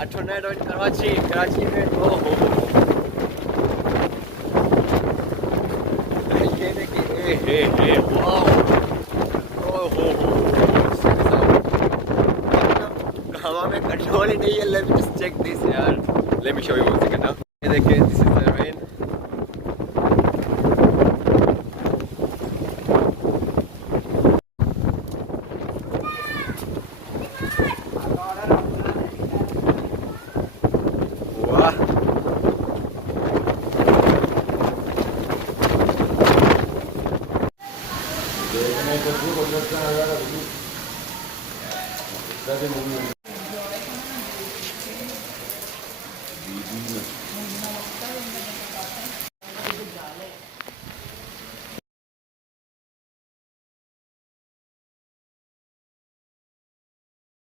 A tornado in Karachi. Karachi में ये देखिए wow हवा में कंट्रोल ही नहीं है. Let me just check this यार. Let me show you one second now. ये देखिए this is the rain. वाह देखने को